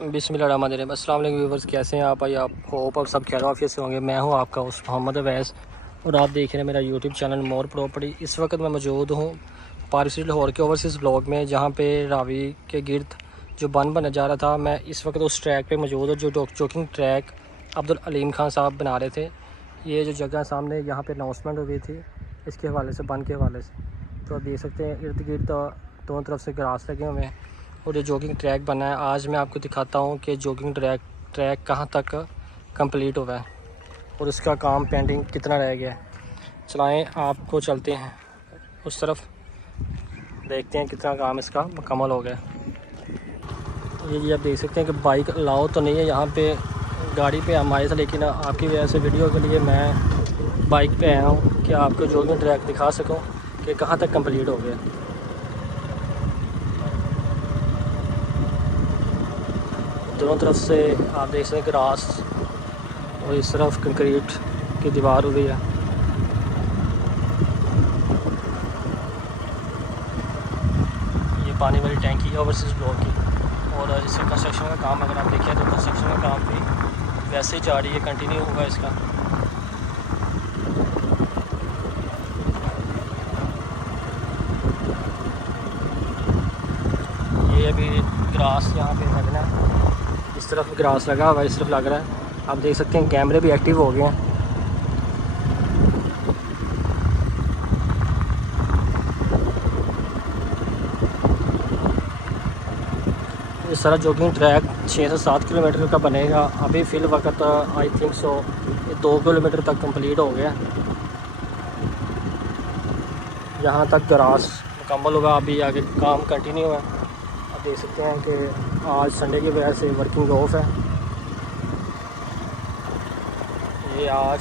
बिस्मिल्लाहिर्रहमानिर्रहीम। अस्सलाम वालेकुम व्यूअर्स, कैसे हैं आप भाई? आप होप आप सब खैर आफियत से होंगे। मैं हूं आपका होस्ट मोहम्मद अवैस और आप देख रहे हैं मेरा यूट्यूब चैनल मोर प्रॉपर्टी। इस वक्त मैं मौजूद हूं पार्क स्ट्रीट लाहौर के ओवरसीज़ ब्लॉक में, जहां पे रावी के गिर्द जो बन बना जा रहा था। मैं इस वक्त उस ट्रैक पर मौजूद हूँ जो चोकिंग ट्रैक अब्दुल अलीम खान साहब बना रहे थे। ये जो जगह सामने यहाँ पर अनाउंसमेंट हुई थी इसके हवाले से, बन के हवाले से, तो आप देख सकते हैं इर्द गिर्द दोनों तरफ से ग्रास लगे हुए हैं और ये जॉगिंग ट्रैक बना है। आज मैं आपको दिखाता हूँ कि जॉगिंग ट्रैक कहाँ तक कंप्लीट हुआ है और इसका काम पेंडिंग कितना रह गया है। चलाएं, आपको चलते हैं उस तरफ, देखते हैं कितना काम इसका मुकम्मल हो गया। ये जी आप देख सकते हैं कि बाइक अलाउ तो नहीं है यहाँ पे, गाड़ी पे हम आए थे, लेकिन आपकी वजह से वीडियो के लिए मैं बाइक पे आया हूँ कि आपको जॉगिंग ट्रैक दिखा सकूँ कि कहाँ तक कंप्लीट हो गया। दोनों तरफ से आप देख सकते हैं ग्रास और इस तरफ कंक्रीट की दीवार हुई है। ये पानी वाली टैंकी है ओवरसीज़ ब्लॉक की, और इसका कंस्ट्रक्शन का काम अगर आप देखें तो कंस्ट्रक्शन का काम भी वैसे ही जारी है, कंटिन्यू होगा इसका। ये अभी ग्रास यहाँ पे लगना है, इस तरफ ग्रास लगा हुआ है, इस तरफ लग रहा है। आप देख सकते हैं कैमरे भी एक्टिव हो गए हैं। इस तरह जॉगिंग ट्रैक 6 से 7 किलोमीटर का बनेगा। अभी फ़िल वक्त आई थिंक सो 2 किलोमीटर तक कंप्लीट हो गया। यहाँ तक ग्रास मुकम्मल होगा, अभी आगे काम कंटिन्यू है। आप देख सकते हैं कि आज संडे की वजह से वर्किंग ऑफ है। ये आज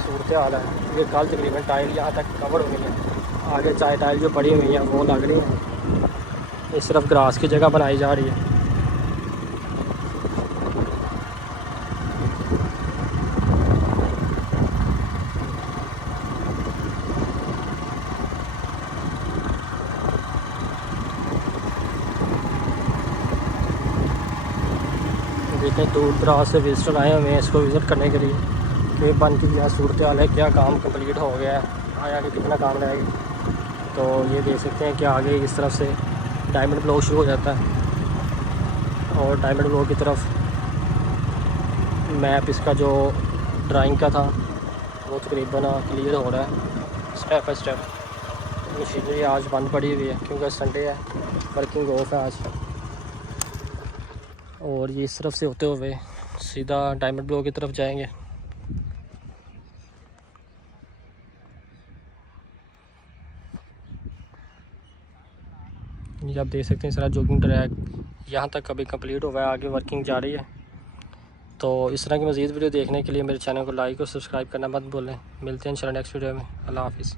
सूरत हाल है। ये कल तकरीबन टाइल यहाँ तक कवर हुई है, आगे चाय टाइल जो पड़ी हुई है वो लग रही है। इस तरफ ग्रास की जगह बनाई जा रही है। इतने दूर दराज से विजिटर आए हुए हैं इसको विज़िट करने के लिए कि बन की क्या सूरत हाल है, क्या काम कंप्लीट हो गया है, आगे कितना काम रह गया। तो ये देख सकते हैं कि आगे इस तरफ से डायमंड ब्लॉक शुरू हो जाता है और डायमंड ब्लॉक की तरफ मैप इसका जो ड्राइंग का था वो तकरीबन क्लियर हो रहा है स्टेप बाई स्टेप। मशीनरी आज बंद पड़ी हुई है क्योंकि संडे है, वर्किंग ऑफ है आज। और ये इस तरफ से होते हुए सीधा डायमंड ब्लॉक की तरफ जाएंगे। ये आप देख सकते हैं सारा जॉगिंग ट्रैक यहाँ तक अभी कंप्लीट हुआ है, आगे वर्किंग जारी है। तो इस तरह की मज़ीद वीडियो देखने के लिए मेरे चैनल को लाइक और सब्सक्राइब करना मत भूलें। मिलते हैं इंशाल्लाह नेक्स्ट वीडियो में। अल्लाह हाफिज़।